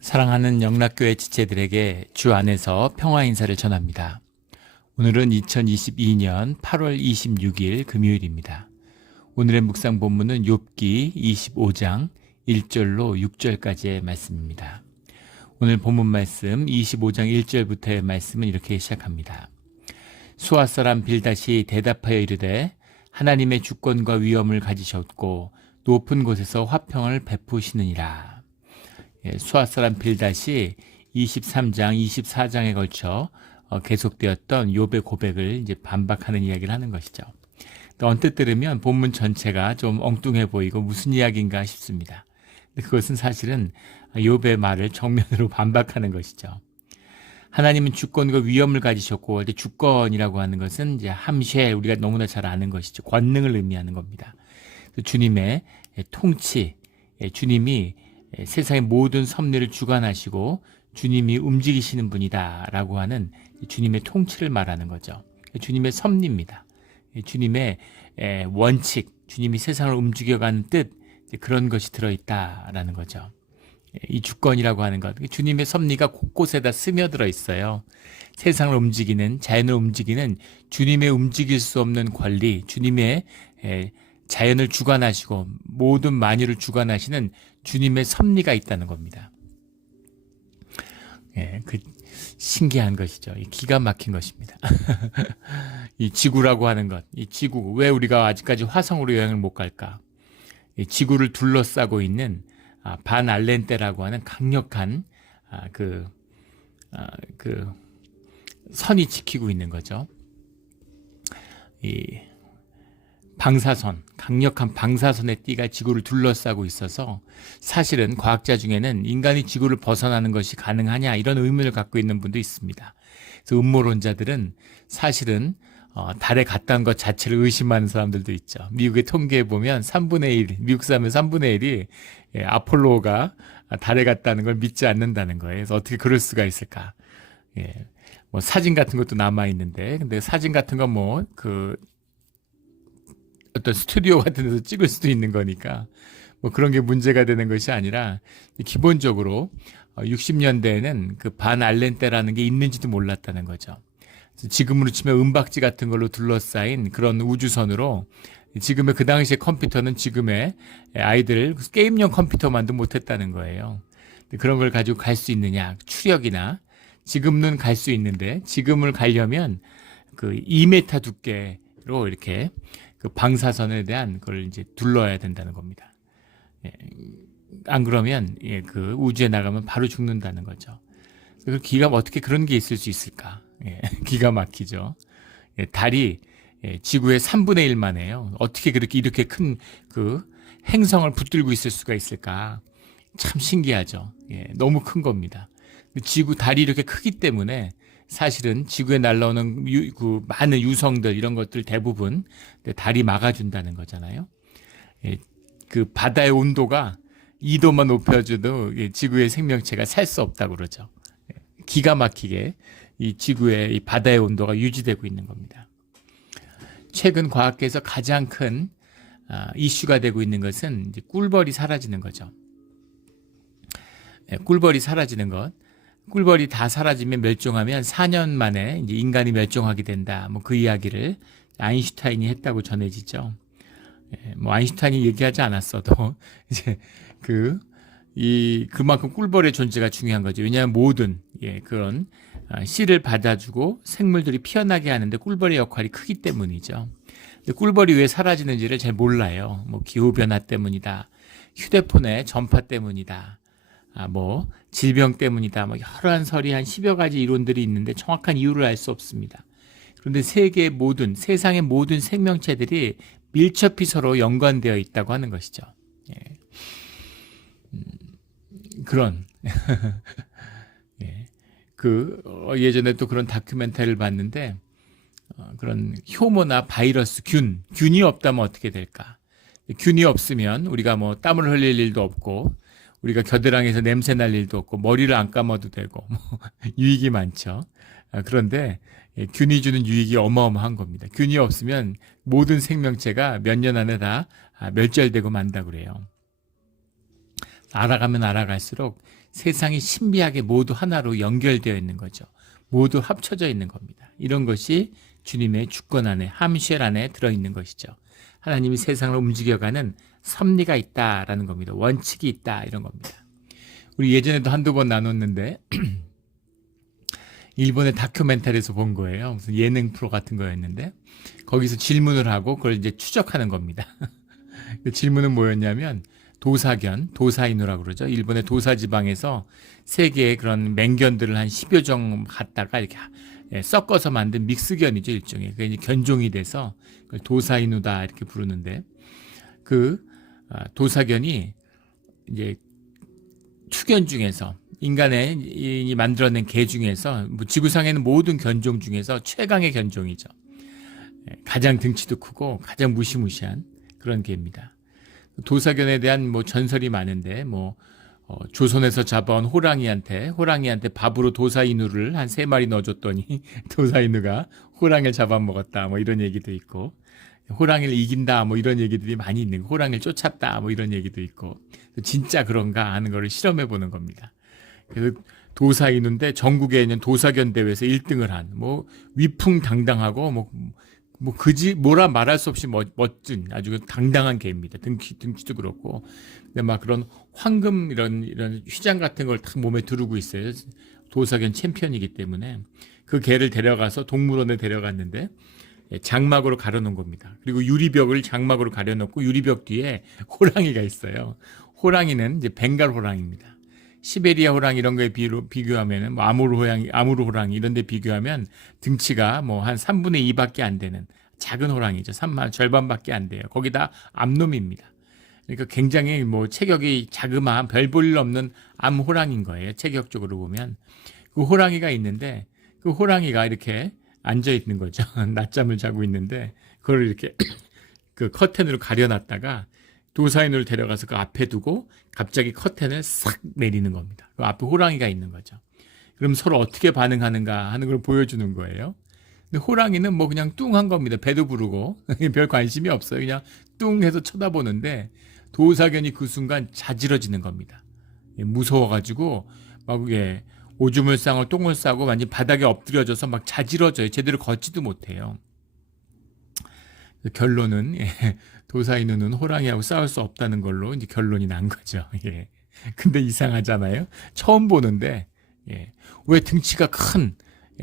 사랑하는 영락교회 지체들에게 주 안에서 평화 인사를 전합니다. 오늘은 2022년 8월 26일 금요일입니다. 오늘의 묵상 본문은 욥기 25장 1절로 6절까지의 말씀입니다. 오늘 본문 말씀 25장 1절부터의 말씀은 이렇게 시작합니다. 수아 사람 빌닷이 대답하여 이르되 하나님의 주권과 위엄을 가지셨고 높은 곳에서 화평을 베푸시느니라. 수아 사람 빌닷이 23장, 24장에 걸쳐 계속되었던 욥의 고백을 이제 반박하는 이야기를 하는 것이죠. 언뜻 들으면 본문 전체가 좀 엉뚱해 보이고 무슨 이야기인가 싶습니다. 그것은 사실은 욥의 말을 정면으로 반박하는 것이죠. 하나님은 주권과 위엄을 가지셨고, 주권이라고 하는 것은 이제 함쉐, 우리가 너무나 잘 아는 것이죠. 권능을 의미하는 겁니다. 주님의 통치, 주님이 세상의 모든 섭리를 주관하시고 주님이 움직이시는 분이다라고 하는 주님의 통치를 말하는 거죠. 주님의 섭리입니다. 주님의 원칙, 주님이 세상을 움직여가는 뜻, 그런 것이 들어있다라는 거죠. 이 주권이라고 하는 것, 주님의 섭리가 곳곳에다 스며들어 있어요. 세상을 움직이는, 자연을 움직이는 주님의 움직일 수 없는 권리, 주님의 자연을 주관하시고 모든 만유를 주관하시는 주님의 섭리가 있다는 겁니다. 신기한 것이죠. 기가 막힌 것입니다. 이 지구라고 하는 것, 이 지구, 왜 우리가 아직까지 화성으로 여행을 못 갈까? 이 지구를 둘러싸고 있는 반 알렌테라고 하는 강력한 선이 지키고 있는 거죠. 이 방사선, 강력한 방사선의 띠가 지구를 둘러싸고 있어서 사실은 과학자 중에는 인간이 지구를 벗어나는 것이 가능하냐 이런 의문을 갖고 있는 분도 있습니다. 그래서 음모론자들은 사실은 달에 갔다 온 것 자체를 의심하는 사람들도 있죠. 미국의 통계에 보면 3분의 1, 미국 사람의 3분의 1이 아폴로가 달에 갔다는 걸 믿지 않는다는 거예요. 그래서 어떻게 그럴 수가 있을까? 뭐 사진 같은 것도 남아 있는데, 근데 사진 같은 건 어떤 스튜디오 같은 데서 찍을 수도 있는 거니까 뭐 그런 게 문제가 되는 것이 아니라 기본적으로 60년대에는 그 반 알렌테라는 게 있는지도 몰랐다는 거죠. 지금으로 치면 은박지 같은 걸로 둘러싸인 그런 우주선으로 지금의 그 당시의 컴퓨터는 지금의 아이들 게임용 컴퓨터만도 못했다는 거예요. 그런 걸 가지고 갈 수 있느냐, 추력이나 지금은 갈 수 있는데 지금을 가려면 그 2m 두께로 이렇게 그 방사선에 대한 걸 이제 둘러야 된다는 겁니다. 안 그러면 그 우주에 나가면 바로 죽는다는 거죠. 어떻게 그런 게 있을 수 있을까? 기가 막히죠. 달이 지구의 3분의 1만 해요. 어떻게 이렇게 큰 그 행성을 붙들고 있을 수가 있을까? 참 신기하죠. 너무 큰 겁니다. 달이 이렇게 크기 때문에 사실은 지구에 날라오는 많은 유성들 이런 것들 대부분 달이 막아준다는 거잖아요. 그 바다의 온도가 2도만 높여줘도 지구의 생명체가 살 수 없다고 그러죠. 기가 막히게 이 지구의 이 바다의 온도가 유지되고 있는 겁니다. 최근 과학계에서 가장 큰 이슈가 되고 있는 것은 이제 꿀벌이 사라지는 거죠. 꿀벌이 사라지는 것. 꿀벌이 다 사라지면 멸종하면 4년 만에 이제 인간이 멸종하게 된다. 뭐 그 이야기를 아인슈타인이 했다고 전해지죠. 뭐 아인슈타인이 얘기하지 않았어도 이제 그만큼 꿀벌의 존재가 중요한 거죠. 왜냐하면 모든 그런 씨를 받아주고 생물들이 피어나게 하는데 꿀벌의 역할이 크기 때문이죠. 근데 꿀벌이 왜 사라지는지를 잘 몰라요. 뭐 기후 변화 때문이다, 휴대폰의 전파 때문이다. 뭐 질병 때문이다. 뭐 여러한 설이 한 10여 가지 이론들이 있는데 정확한 이유를 알 수 없습니다. 그런데 세상의 모든 생명체들이 밀접히 서로 연관되어 있다고 하는 것이죠. 그런 예전에 또 그런 다큐멘터리를 봤는데 그런 효모나 바이러스, 균이 없다면 어떻게 될까? 균이 없으면 우리가 뭐 땀을 흘릴 일도 없고 우리가 겨드랑이에서 냄새 날 일도 없고 머리를 안 감아도 되고 유익이 많죠. 그런데 균이 주는 유익이 어마어마한 겁니다. 균이 없으면 모든 생명체가 몇 년 안에 다 멸절되고 만다고 그래요. 알아가면 알아갈수록 세상이 신비하게 모두 하나로 연결되어 있는 거죠. 모두 합쳐져 있는 겁니다. 이런 것이 주님의 주권 안에, 함쉘 안에 들어있는 것이죠. 하나님이 세상을 움직여가는 섭리가 있다라는 겁니다. 원칙이 있다 이런 겁니다. 우리 예전에도 한두 번 나눴는데 일본의 다큐멘터리에서 본 거예요. 무슨 예능 프로 같은 거였는데 거기서 질문을 하고 그걸 이제 추적하는 겁니다. 질문은 뭐였냐면 도사견, 도사이누라고 그러죠. 일본의 도사 지방에서 세계의 그런 맹견들을 한 10여 종 갖다가 이렇게 섞어서 만든 믹스견이죠, 일종의. 그게 이제 견종이 돼서 그걸 도사이누다 이렇게 부르는데 그 도사견이 이제 투견 중에서 인간이 만들어낸 개 중에서 지구상에는 모든 견종 중에서 최강의 견종이죠. 가장 등치도 크고 가장 무시무시한 그런 개입니다. 도사견에 대한 전설이 많은데 조선에서 잡아온 호랑이한테 밥으로 도사이누를 한 3마리 넣어줬더니 도사이누가 호랑이를 잡아먹었다 이런 얘기도 있고 호랑이를 이긴다 이런 얘기들이 많이 있는 거. 호랑이를 쫓았다 이런 얘기도 있고 진짜 그런가 하는 거를 실험해 보는 겁니다. 그래서 도사이누인데 전국에 있는 도사견 대회에서 1등을 한 위풍당당하고 뭐라 말할 수 없이 멋진 아주 당당한 개입니다. 등치도 그렇고 근데 막 그런 황금 이런 휘장 같은 걸 다 몸에 두르고 있어요. 도사견 챔피언이기 때문에 그 개를 데려가서 동물원에 데려갔는데 장막으로 가려놓은 겁니다. 그리고 유리벽을 장막으로 가려놓고 유리벽 뒤에 호랑이가 있어요. 호랑이는 이제 벵갈 호랑이입니다. 시베리아 호랑이 이런 거에 비교하면은 아무르 호랑이 이런 데 비교하면 등치가 한 3분의 2밖에 안 되는 작은 호랑이죠. 절반밖에 안 돼요. 거기다 암놈입니다. 그러니까 굉장히 체격이 자그마한 별 볼 일 없는 암호랑이인 거예요. 체격적으로 보면. 그 호랑이가 있는데 그 호랑이가 이렇게 앉아 있는 거죠. 낮잠을 자고 있는데 그걸 이렇게 그 커튼으로 가려놨다가 도사인을 데려가서 그 앞에 두고 갑자기 커튼을 싹 내리는 겁니다. 그 앞에 호랑이가 있는 거죠. 그럼 서로 어떻게 반응하는가 하는 걸 보여주는 거예요. 근데 호랑이는 그냥 뚱한 겁니다. 배도 부르고 별 관심이 없어요. 그냥 뚱 해서 쳐다보는데 도사견이 그 순간 자지러지는 겁니다. 무서워가지고 오줌을 싸고 똥을 싸고 완전 바닥에 엎드려져서 막 자지러져요. 제대로 걷지도 못해요. 결론은 도사이누는 호랑이하고 싸울 수 없다는 걸로 이제 결론이 난 거죠. 근데 이상하잖아요. 처음 보는데 왜 등치가 큰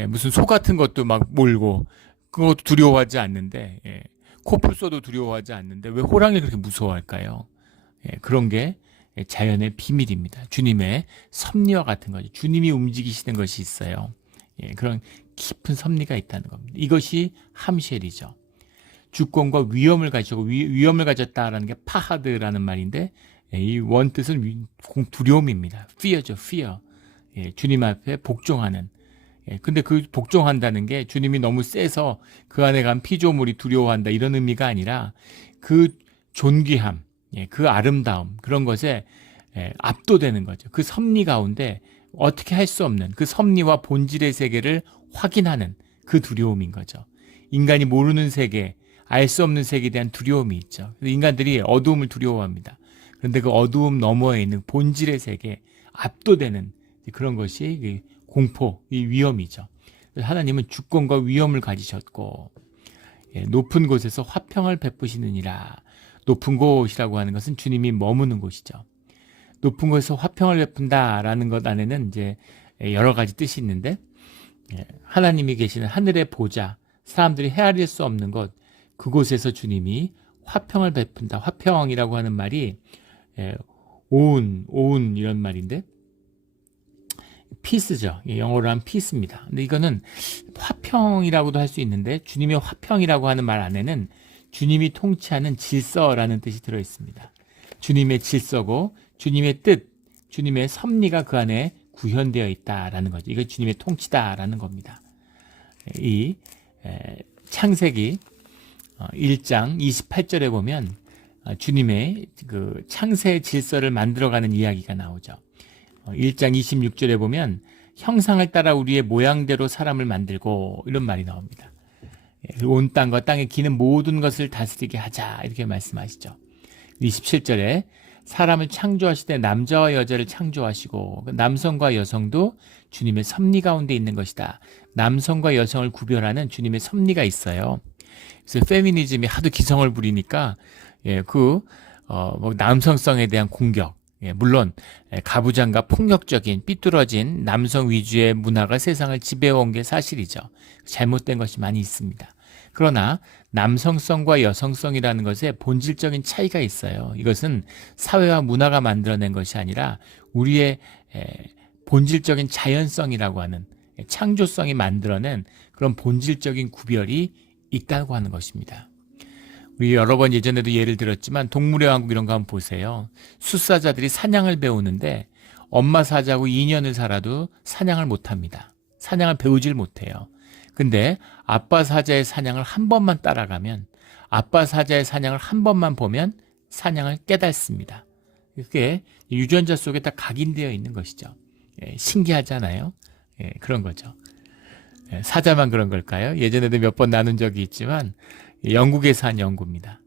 무슨 소 같은 것도 막 몰고 그것도 두려워하지 않는데 코뿔소도 두려워하지 않는데 왜 호랑이를 그렇게 무서워할까요? 그런 게 자연의 비밀입니다. 주님의 섭리와 같은 거죠. 주님이 움직이시는 것이 있어요. 그런 깊은 섭리가 있다는 겁니다. 이것이 함쉘이죠. 주권과 위엄을 가지고 위엄을 가졌다라는 게 파하드라는 말인데 이 원뜻은 두려움입니다. fear죠, fear. 주님 앞에 복종하는. 근데 그 복종한다는 게 주님이 너무 세서 그 안에 간 피조물이 두려워한다 이런 의미가 아니라 그 존귀함, 그 아름다움 그런 것에 압도되는 거죠. 그 섭리 가운데 어떻게 할 수 없는 그 섭리와 본질의 세계를 확인하는 그 두려움인 거죠. 인간이 모르는 세계, 알 수 없는 세계에 대한 두려움이 있죠. 인간들이 어두움을 두려워합니다. 그런데 그 어두움 너머에 있는 본질의 세계, 압도되는 그런 것이 공포, 이 위험이죠. 하나님은 주권과 위엄을 가지셨고 높은 곳에서 화평을 베푸시느니라. 높은 곳이라고 하는 것은 주님이 머무는 곳이죠. 높은 곳에서 화평을 베푼다라는 것 안에는 이제 여러 가지 뜻이 있는데 하나님이 계시는 하늘의 보좌, 사람들이 헤아릴 수 없는 것, 그곳에서 주님이 화평을 베푼다. 화평이라고 하는 말이 오운 이런 말인데 피스죠. 영어로 하면 피스입니다. 근데 이거는 화평이라고도 할 수 있는데 주님의 화평이라고 하는 말 안에는 주님이 통치하는 질서라는 뜻이 들어 있습니다. 주님의 질서고 주님의 뜻, 주님의 섭리가 그 안에 구현되어 있다라는 거죠. 이게 주님의 통치다라는 겁니다. 이 창세기 1장 28절에 보면 주님의 그 창세 질서를 만들어가는 이야기가 나오죠. 1장 26절에 보면 형상을 따라 우리의 모양대로 사람을 만들고 이런 말이 나옵니다. 온 땅과 땅에 기는 모든 것을 다스리게 하자 이렇게 말씀하시죠. 27절에 사람을 창조하실 때 남자와 여자를 창조하시고 남성과 여성도 주님의 섭리 가운데 있는 것이다. 남성과 여성을 구별하는 주님의 섭리가 있어요. 그래서 페미니즘이 하도 기성을 부리니까 뭐 남성성에 대한 공격, 물론 가부장과 폭력적인 삐뚤어진 남성 위주의 문화가 세상을 지배해온 게 사실이죠. 잘못된 것이 많이 있습니다. 그러나 남성성과 여성성이라는 것에 본질적인 차이가 있어요. 이것은 사회와 문화가 만들어낸 것이 아니라 우리의 본질적인 자연성이라고 하는 창조성이 만들어낸 그런 본질적인 구별이 있다고 하는 것입니다. 우리 여러 번 예전에도 예를 들었지만 동물의 왕국 이런 거 한번 보세요. 숫사자들이 사냥을 배우는데 엄마 사자하고 2년을 살아도 사냥을 못합니다. 사냥을 배우질 못해요. 근데 아빠 사자의 사냥을 한 번만 따라가면, 아빠 사자의 사냥을 한 번만 보면 사냥을 깨닫습니다. 그게 유전자 속에 다 각인되어 있는 것이죠. 신기하잖아요. 그런 거죠. 사자만 그런 걸까요? 예전에도 몇 번 나눈 적이 있지만 영국에서 한 연구입니다.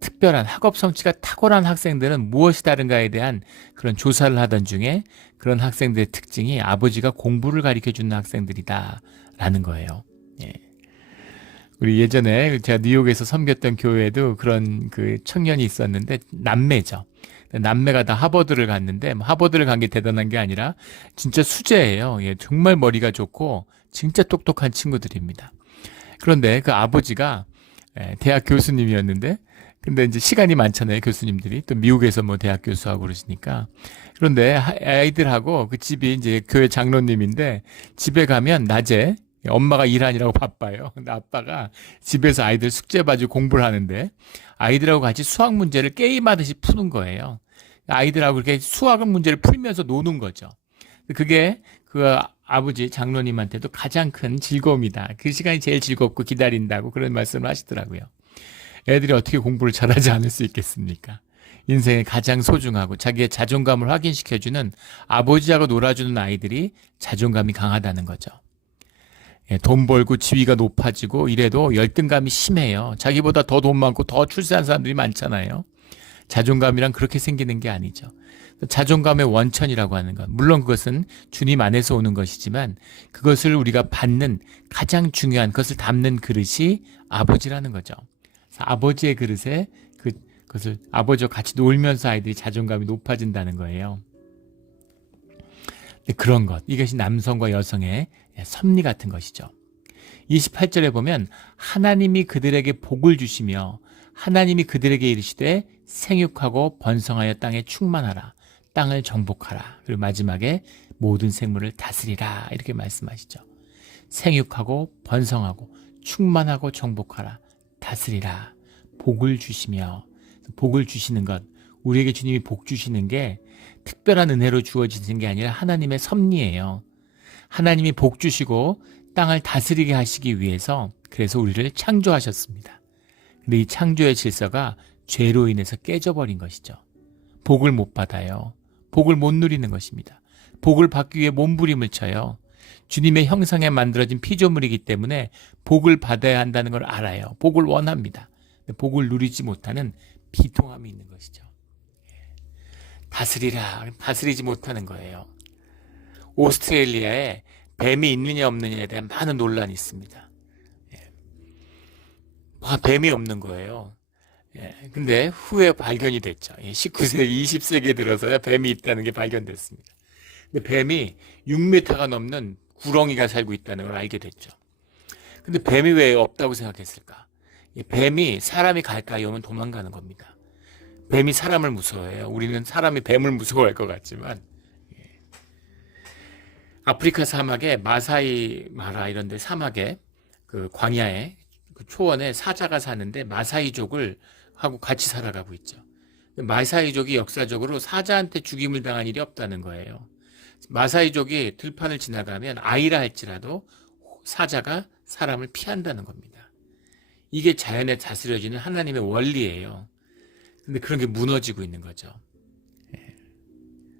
특별한 학업 성취가 탁월한 학생들은 무엇이 다른가에 대한 그런 조사를 하던 중에 그런 학생들의 특징이 아버지가 공부를 가르쳐주는 학생들이다라는 거예요. 우리 예전에 제가 뉴욕에서 섬겼던 교회에도 그런 그 청년이 있었는데 남매죠. 남매가 다 하버드를 갔는데 하버드를 간 게 대단한 게 아니라 진짜 수재예요. 정말 머리가 좋고 진짜 똑똑한 친구들입니다. 그런데 그 아버지가 대학 교수님이었는데, 근데 이제 시간이 많잖아요. 교수님들이 또 미국에서 뭐 대학 교수하고 그러시니까. 그런데 아이들하고 그 집이 이제 교회 장로님인데 집에 가면 낮에 엄마가 일하느라고 바빠요. 근데 아빠가 집에서 아이들 숙제 봐주고 공부를 하는데 아이들하고 같이 수학 문제를 게임하듯이 푸는 거예요. 아이들하고 이렇게 수학 문제를 풀면서 노는 거죠. 그게 그 아버지 장로님한테도 가장 큰 즐거움이다. 그 시간이 제일 즐겁고 기다린다고 그런 말씀을 하시더라고요. 애들이 어떻게 공부를 잘하지 않을 수 있겠습니까? 인생에 가장 소중하고 자기의 자존감을 확인시켜주는 아버지하고 놀아주는 아이들이 자존감이 강하다는 거죠. 돈 벌고 지위가 높아지고 이래도 열등감이 심해요. 자기보다 더 돈 많고 더 출세한 사람들이 많잖아요. 자존감이란 그렇게 생기는 게 아니죠. 자존감의 원천이라고 하는 것. 물론 그것은 주님 안에서 오는 것이지만 그것을 우리가 받는 가장 중요한 것을 담는 그릇이 아버지라는 거죠. 그래서 아버지의 그릇에 그것을 아버지와 같이 놀면서 아이들이 자존감이 높아진다는 거예요. 그런 것. 이것이 남성과 여성의 섭리 같은 것이죠. 28절에 보면 하나님이 그들에게 복을 주시며 하나님이 그들에게 이르시되 생육하고 번성하여 땅에 충만하라. 땅을 정복하라. 그리고 마지막에 모든 생물을 다스리라. 이렇게 말씀하시죠. 생육하고 번성하고 충만하고 정복하라. 다스리라. 복을 주시며, 복을 주시는 것, 우리에게 주님이 복 주시는 게 특별한 은혜로 주어지는 게 아니라 하나님의 섭리예요. 하나님이 복 주시고 땅을 다스리게 하시기 위해서 그래서 우리를 창조하셨습니다. 근데 이 창조의 질서가 죄로 인해서 깨져버린 것이죠. 복을 못 받아요. 복을 못 누리는 것입니다. 복을 받기 위해 몸부림을 쳐요. 주님의 형상에 만들어진 피조물이기 때문에 복을 받아야 한다는 걸 알아요. 복을 원합니다. 복을 누리지 못하는 비통함이 있는 것이죠. 다스리라, 다스리지 못하는 거예요. 오스트레일리아에 뱀이 있느냐 없느냐에 대한 많은 논란이 있습니다. 뱀이 없는 거예요. 근데 후에 발견이 됐죠. 19세기, 20세기에 들어서야 뱀이 있다는 게 발견됐습니다. 근데 뱀이 6m가 넘는 구렁이가 살고 있다는 걸 알게 됐죠. 근데 뱀이 왜 없다고 생각했을까? 뱀이 사람이 가까이 오면 도망가는 겁니다. 뱀이 사람을 무서워해요. 우리는 사람이 뱀을 무서워할 것 같지만 아프리카 사막에 마사이 마라 이런 데 사막에 그 광야에 그 초원에 사자가 사는데 마사이족을 하고 같이 살아가고 있죠. 마사이족이 역사적으로 사자한테 죽임을 당한 일이 없다는 거예요. 마사이족이 들판을 지나가면 아이라 할지라도 사자가 사람을 피한다는 겁니다. 이게 자연에 다스려지는 하나님의 원리예요. 근데 그런 게 무너지고 있는 거죠.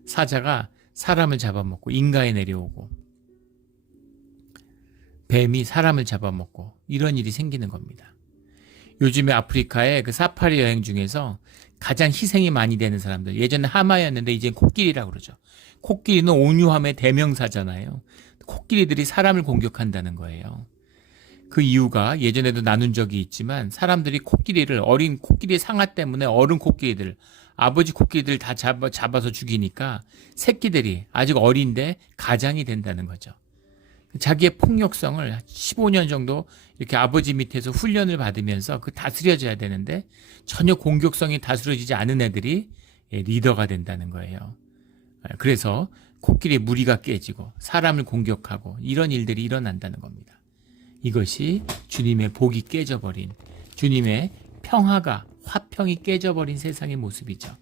사자가 사람을 잡아먹고 인가에 내려오고 뱀이 사람을 잡아먹고 이런 일이 생기는 겁니다. 요즘에 아프리카의 그 사파리 여행 중에서 가장 희생이 많이 되는 사람들. 예전에 하마였는데 이제 코끼리라고 그러죠. 코끼리는 온유함의 대명사잖아요. 코끼리들이 사람을 공격한다는 거예요. 그 이유가 예전에도 나눈 적이 있지만 사람들이 어린 코끼리 상아 때문에 어른 코끼리들, 아버지 코끼리들 다 잡아서 죽이니까 새끼들이 아직 어린데 가장이 된다는 거죠. 자기의 폭력성을 15년 정도 이렇게 아버지 밑에서 훈련을 받으면서 그 다스려져야 되는데 전혀 공격성이 다스려지지 않은 애들이 리더가 된다는 거예요. 그래서 코끼리의 무리가 깨지고 사람을 공격하고 이런 일들이 일어난다는 겁니다. 이것이 주님의 복이 깨져버린, 주님의 평화가, 화평이 깨져버린 세상의 모습이죠.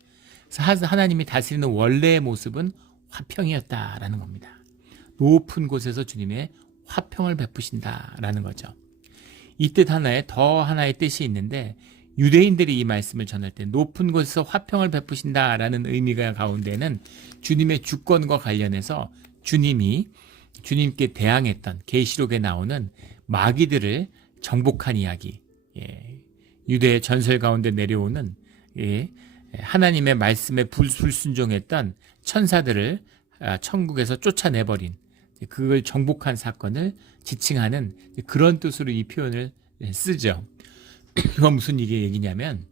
그래서 하나님이 다스리는 원래의 모습은 화평이었다라는 겁니다. 높은 곳에서 주님의 화평을 베푸신다라는 거죠. 이 뜻 하나에 더 하나의 뜻이 있는데, 유대인들이 이 말씀을 전할 때 높은 곳에서 화평을 베푸신다라는 의미가 가운데는 주님의 주권과 관련해서 주님께 대항했던 계시록에 나오는 마귀들을 정복한 이야기, 유대의 전설 가운데 내려오는 하나님의 말씀에 불순종했던 천사들을 천국에서 쫓아내버린, 그걸 정복한 사건을 지칭하는 그런 뜻으로 이 표현을 쓰죠. 이건 무슨 얘기냐면,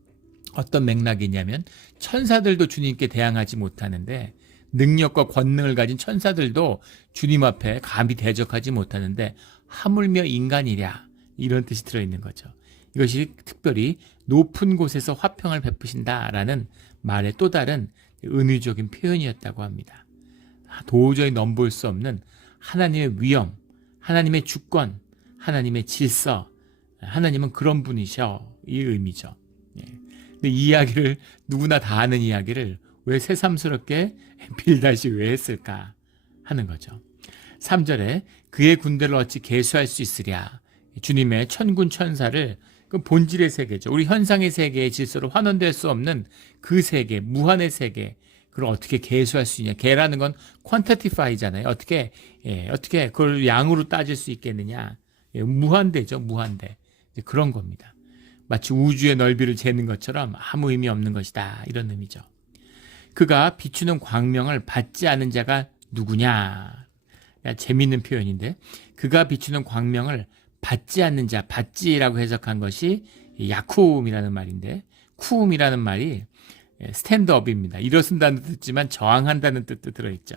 어떤 맥락이냐면, 천사들도 주님께 대항하지 못하는데, 능력과 권능을 가진 천사들도 주님 앞에 감히 대적하지 못하는데 하물며 인간이랴, 이런 뜻이 들어있는 거죠. 이것이 특별히 높은 곳에서 화평을 베푸신다라는 말의 또 다른 은유적인 표현이었다고 합니다. 도저히 넘볼 수 없는 하나님의 위엄, 하나님의 주권, 하나님의 질서, 하나님은 그런 분이셔, 이 의미죠. 근데 이 이야기를, 누구나 다 아는 이야기를 왜 새삼스럽게 빌닷이 왜 했을까 하는 거죠. 3절에 그의 군대를 어찌 계수할 수 있으랴. 주님의 천군 천사를, 그 본질의 세계죠. 우리 현상의 세계의 질서로 환원될 수 없는 그 세계, 무한의 세계, 그걸 어떻게 계수할 수 있냐. 계라는 건 quantitify잖아요. 어떻게 그걸 양으로 따질 수 있겠느냐. 무한대죠, 무한대. 그런 겁니다. 마치 우주의 넓이를 재는 것처럼 아무 의미 없는 것이다, 이런 의미죠. 그가 비추는 광명을 받지 않은 자가 누구냐. 재미있는 표현인데, 그가 비추는 광명을 받지 않는 자, 받지라고 해석한 것이 야쿠움이라는 말인데, 쿠움이라는 말이 스탠드업입니다. 일어선다는 뜻이지만 저항한다는 뜻도 들어있죠.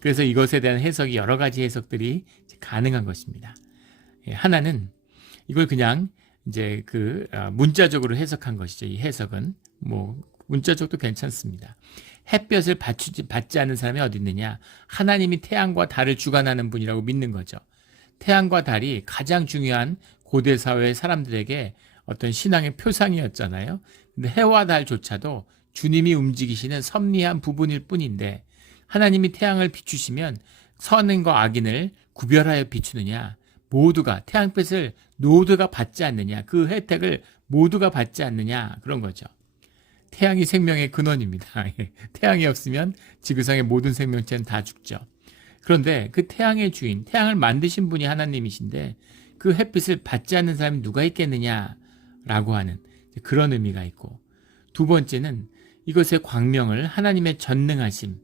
그래서 이것에 대한 해석이 여러 가지 해석들이 가능한 것입니다. 하나는 이걸 그냥 이제 문자적으로 해석한 것이죠. 이 해석은 문자적도 괜찮습니다. 햇볕을 받지 않는 사람이 어디 있느냐? 하나님이 태양과 달을 주관하는 분이라고 믿는 거죠. 태양과 달이 가장 중요한 고대 사회의 사람들에게 어떤 신앙의 표상이었잖아요. 근데 해와 달조차도 주님이 움직이시는 섭리한 부분일 뿐인데, 하나님이 태양을 비추시면 선인과 악인을 구별하여 비추느냐? 모두가, 태양빛을 모두가 받지 않느냐? 그 혜택을 모두가 받지 않느냐? 그런 거죠. 태양이 생명의 근원입니다. 태양이 없으면 지구상의 모든 생명체는 다 죽죠. 그런데 그 태양의 주인, 태양을 만드신 분이 하나님이신데 그 햇빛을 받지 않는 사람이 누가 있겠느냐라고 하는 그런 의미가 있고, 두 번째는 이것의 광명을 하나님의 전능하심,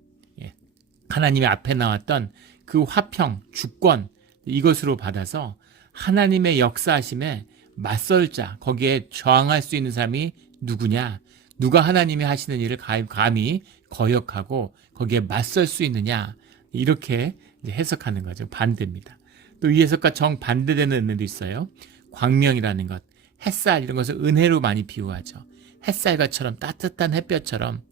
하나님의 앞에 나왔던 그 화평, 주권, 이것으로 받아서 하나님의 역사하심에 맞설 자, 거기에 저항할 수 있는 사람이 누구냐, 누가 하나님이 하시는 일을 감히 거역하고 거기에 맞설 수 있느냐, 이렇게 해석하는 거죠. 반대입니다. 또 이 해석과 정반대되는 의미도 있어요. 광명이라는 것, 햇살, 이런 것을 은혜로 많이 비유하죠. 햇살과처럼 따뜻한 햇볕처럼,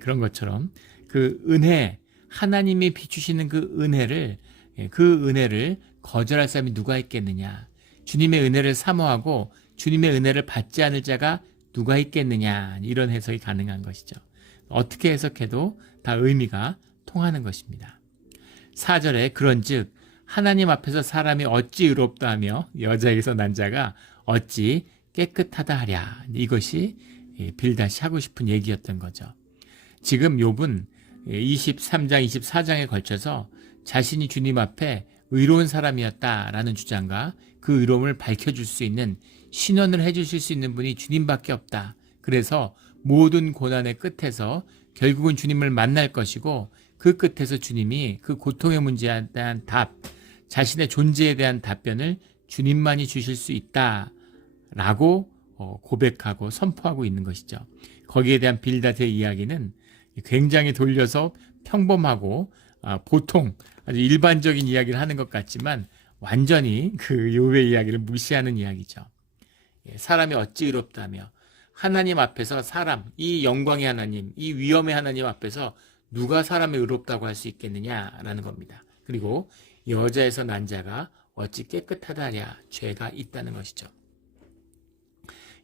그런 것처럼 그 은혜, 하나님이 비추시는 그 은혜를 거절할 사람이 누가 있겠느냐, 주님의 은혜를 사모하고 주님의 은혜를 받지 않을 자가 누가 있겠느냐, 이런 해석이 가능한 것이죠. 어떻게 해석해도 다 의미가 통하는 것입니다. 4절에 그런즉 하나님 앞에서 사람이 어찌 의롭다 하며 여자에게서 난 자가 어찌 깨끗하다 하랴. 이것이 빌닷이 하고 싶은 얘기였던 거죠. 지금 욥은 23장, 24장에 걸쳐서 자신이 주님 앞에 의로운 사람이었다라는 주장과 그 의로움을 밝혀줄 수 있는, 신원을 해주실 수 있는 분이 주님밖에 없다. 그래서 모든 고난의 끝에서 결국은 주님을 만날 것이고 그 끝에서 주님이 그 고통의 문제에 대한 답, 자신의 존재에 대한 답변을 주님만이 주실 수 있다라고 고백하고 선포하고 있는 것이죠. 거기에 대한 빌닷의 이야기는 굉장히 돌려서 평범하고 보통 아주 일반적인 이야기를 하는 것 같지만 완전히 그 욥의 이야기를 무시하는 이야기죠. 사람이 어찌 의롭다며 하나님 앞에서 사람, 이 영광의 하나님, 이 위엄의 하나님 앞에서 누가 사람이 의롭다고 할 수 있겠느냐라는 겁니다. 그리고 여자에서 난 자가 어찌 깨끗하다 하랴, 죄가 있다는 것이죠.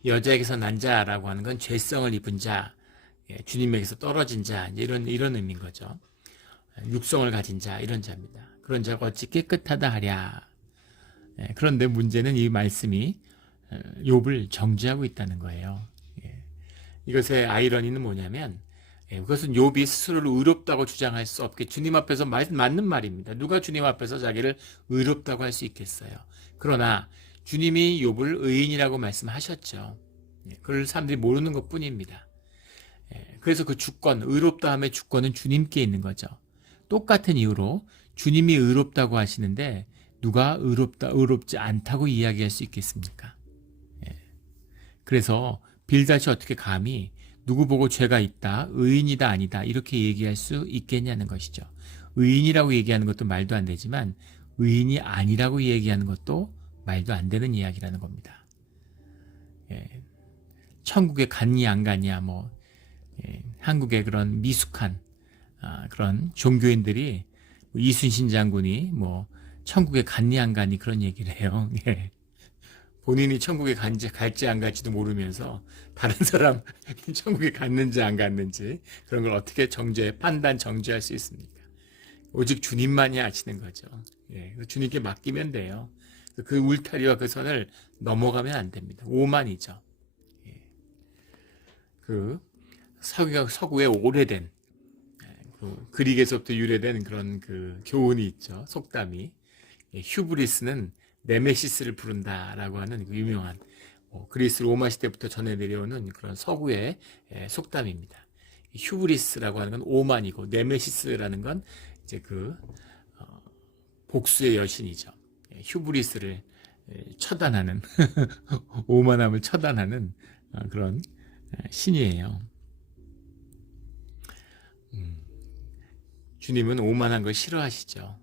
여자에게서 난 자라고 하는 건 죄성을 입은 자, 주님에게서 떨어진 자, 이런 의미인 거죠. 육성을 가진 자, 이런 자입니다. 그런 자가 어찌 깨끗하다 하랴. 그런데 문제는 이 말씀이 욥을 정죄하고 있다는 거예요. 이것의 아이러니는 뭐냐면 그것은 욥이 스스로를 의롭다고 주장할 수 없게 주님 앞에서 맞는 말입니다. 누가 주님 앞에서 자기를 의롭다고 할 수 있겠어요. 그러나 주님이 욥을 의인이라고 말씀하셨죠. 그걸 사람들이 모르는 것뿐입니다. 그래서 그 주권, 의롭다 함의 주권은 주님께 있는 거죠. 똑같은 이유로 주님이 의롭다고 하시는데 누가 의롭지 않다고 이야기할 수 있겠습니까? 그래서 빌닷이 어떻게 감히 누구 보고 죄가 있다, 의인이다, 아니다 이렇게 얘기할 수 있겠냐는 것이죠. 의인이라고 얘기하는 것도 말도 안 되지만 의인이 아니라고 얘기하는 것도 말도 안 되는 이야기라는 겁니다. 천국에 갔니 안 갔냐, 한국의 그런 미숙한 그런 종교인들이 이순신 장군이 천국에 갔니 안 갔니 그런 얘기를 해요. 본인이 천국에 갈지 안 갈지도 모르면서 다른 사람 천국에 갔는지 안 갔는지 그런 걸 어떻게 정죄할 수 있습니까? 오직 주님만이 아시는 거죠. 주님께 맡기면 돼요. 그 울타리와 그 선을 넘어가면 안 됩니다. 오만이죠. 그 서구의 오래된 그릭에서부터 유래된 그런 그 교훈이 있죠. 속담이 휴브리스는 네메시스를 부른다라고 하는 그 유명한 그리스 로마 시대부터 전해 내려오는 그런 서구의 속담입니다. 휴브리스라고 하는 건 오만이고 네메시스라는 건 이제 복수의 여신이죠. 휴브리스를 처단하는 오만함을 처단하는 그런 신이에요. 주님은 오만한 걸 싫어하시죠.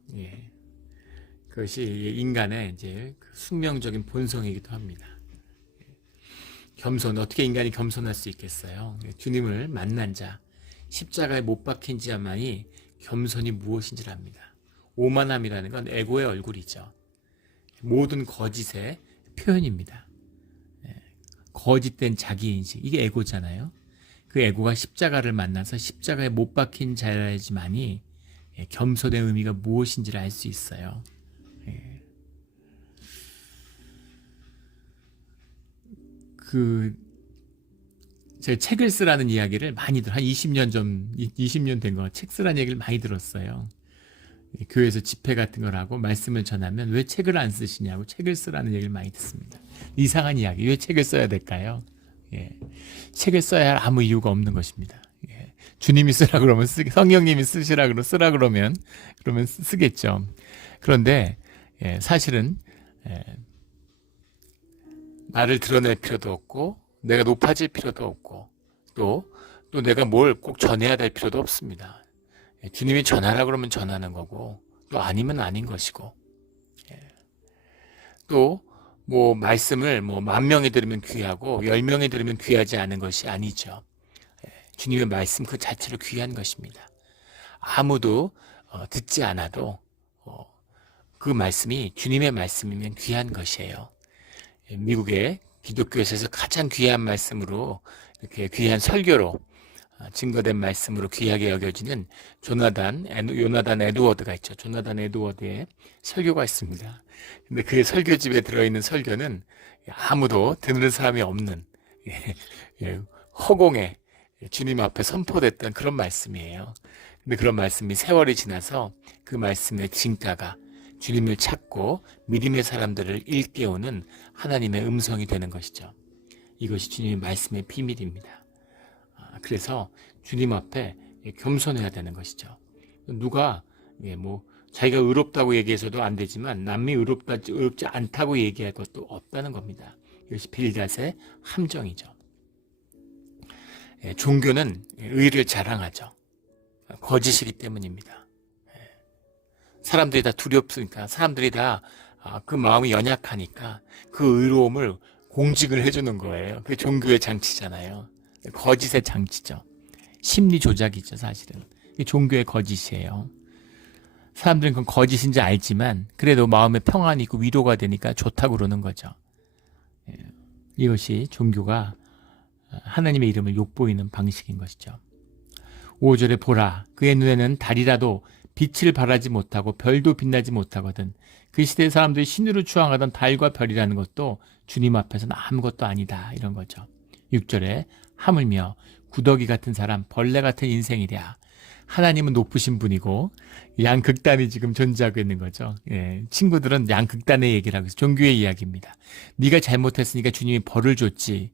그것이 인간의 이제 숙명적인 본성이기도 합니다. 겸손, 어떻게 인간이 겸손할 수 있겠어요? 주님을 만난 자, 십자가에 못 박힌 자만이 겸손이 무엇인지를 압니다. 오만함이라는 건 에고의 얼굴이죠. 모든 거짓의 표현입니다. 거짓된 자기인식, 이게 에고잖아요. 그 에고가 십자가를 만나서 십자가에 못 박힌 자야지만이 겸손의 의미가 무엇인지를 알 수 있어요. 제가 책을 쓰라는 이야기를 많이 한 20년 된 거, 책 쓰라는 얘기를 많이 들었어요. 교회에서 집회 같은 걸 하고 말씀을 전하면 왜 책을 안 쓰시냐고 책을 쓰라는 얘기를 많이 듣습니다. 이상한 이야기, 왜 책을 써야 될까요? 책을 써야 할 아무 이유가 없는 것입니다. 주님이 쓰라 그러면 성령님이 쓰시라 그러면 쓰겠죠. 그런데 사실은 나를 드러낼 필요도 없고 내가 높아질 필요도 없고 또 내가 뭘 꼭 전해야 될 필요도 없습니다. 주님이 전하라 그러면 전하는 거고 또 아니면 아닌 것이고 또 말씀을 10,000명이 들으면 귀하고 10명이 들으면 귀하지 않은 것이 아니죠. 주님의 말씀 그 자체로 귀한 것입니다. 아무도 듣지 않아도 그 말씀이 주님의 말씀이면 귀한 것이에요. 미국의 기독교에서 가장 귀한 말씀으로 이렇게 귀한 설교로 증거된 말씀으로 귀하게 여겨지는 요나단 에드워드가 있죠. 조나단 에드워드의 설교가 있습니다. 근데 그 설교집에 들어있는 설교는 아무도 듣는 사람이 없는 허공에 주님 앞에 선포됐던 그런 말씀이에요. 근데 그런 말씀이 세월이 지나서 그 말씀의 진가가 주님을 찾고 믿음의 사람들을 일깨우는 하나님의 음성이 되는 것이죠. 이것이 주님의 말씀의 비밀입니다. 그래서 주님 앞에 겸손해야 되는 것이죠. 누가 자기가 의롭다고 얘기해서도 안 되지만 남이 의롭지 않다고 얘기할 것도 없다는 겁니다. 이것이 빌닷의 함정이죠. 종교는 의를 자랑하죠. 거짓이기 때문입니다. 사람들이 다 두렵으니까, 사람들이 다 그 마음이 연약하니까 그 의로움을 공직을 해주는 거예요. 그게 종교의 장치잖아요. 거짓의 장치죠. 심리 조작이죠, 사실은. 이게 종교의 거짓이에요. 사람들은 그건 거짓인지 알지만 그래도 마음에 평안이 있고 위로가 되니까 좋다고 그러는 거죠. 이것이 종교가 하나님의 이름을 욕보이는 방식인 것이죠. 5절에 보라, 그의 눈에는 달이라도 빛을 발하지 못하고 별도 빛나지 못하거든. 그 시대의 사람들이 신으로 추앙하던 달과 별이라는 것도 주님 앞에서는 아무것도 아니다, 이런 거죠. 6절에 하물며 구더기 같은 사람, 벌레 같은 인생이랴. 하나님은 높으신 분이고 양극단이 지금 존재하고 있는 거죠. 친구들은 양극단의 얘기를 하고 있어요. 종교의 이야기입니다. 네가 잘못했으니까 주님이 벌을 줬지.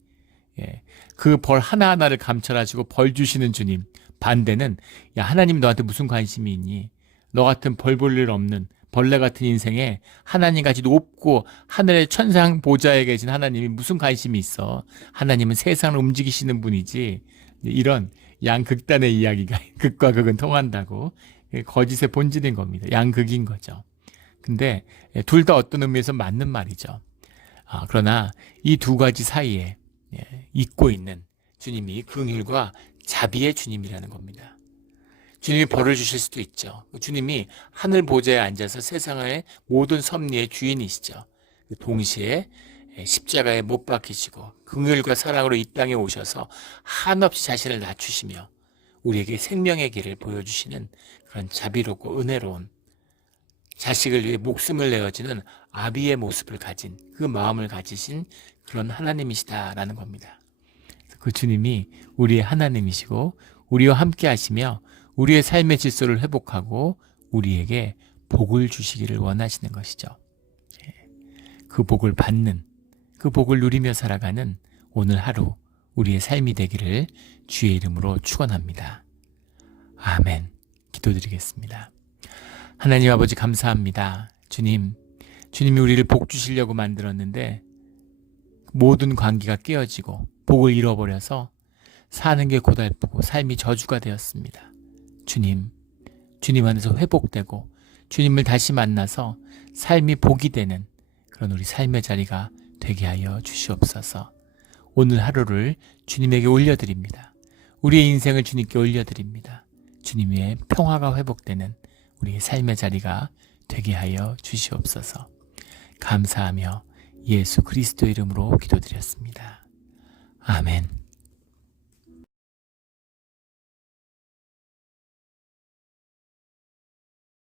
그 벌 하나하나를 감찰하시고 벌 주시는 주님. 반대는 야, 하나님이 너한테 무슨 관심이 있니? 너 같은 벌 볼 일 없는 벌레 같은 인생에 하나님같이 높고 하늘의 천상 보좌에 계신 하나님이 무슨 관심이 있어? 하나님은 세상을 움직이시는 분이지. 이런 양극단의 이야기가 극과 극은 통한다고, 거짓의 본질인 겁니다. 양극인 거죠. 근데 둘 다 어떤 의미에서 맞는 말이죠. 그러나 이 두 가지 사이에 있고 있는 주님이 긍휼과 자비의 주님이라는 겁니다. 주님이 벌을 주실 수도 있죠. 주님이 하늘 보좌에 앉아서 세상의 모든 섭리의 주인이시죠. 동시에 십자가에 못 박히시고 긍휼과 사랑으로 이 땅에 오셔서 한없이 자신을 낮추시며 우리에게 생명의 길을 보여주시는 그런 자비롭고 은혜로운, 자식을 위해 목숨을 내어주는 아비의 모습을 가진, 그 마음을 가지신 그런 하나님이시다라는 겁니다. 그 주님이 우리의 하나님이시고 우리와 함께 하시며 우리의 삶의 질서를 회복하고 우리에게 복을 주시기를 원하시는 것이죠. 그 복을 받는, 그 복을 누리며 살아가는 오늘 하루 우리의 삶이 되기를 주의 이름으로 축원합니다. 아멘. 기도드리겠습니다. 하나님 아버지 감사합니다. 주님이 우리를 복 주시려고 만들었는데 모든 관계가 깨어지고 복을 잃어버려서 사는 게 고달프고 삶이 저주가 되었습니다. 주님 안에서 회복되고 주님을 다시 만나서 삶이 복이 되는 그런 우리 삶의 자리가 되게 하여 주시옵소서. 오늘 하루를 주님에게 올려드립니다. 우리의 인생을 주님께 올려드립니다. 주님의 평화가 회복되는 우리의 삶의 자리가 되게 하여 주시옵소서. 감사하며 예수 그리스도 이름으로 기도드렸습니다. 아멘.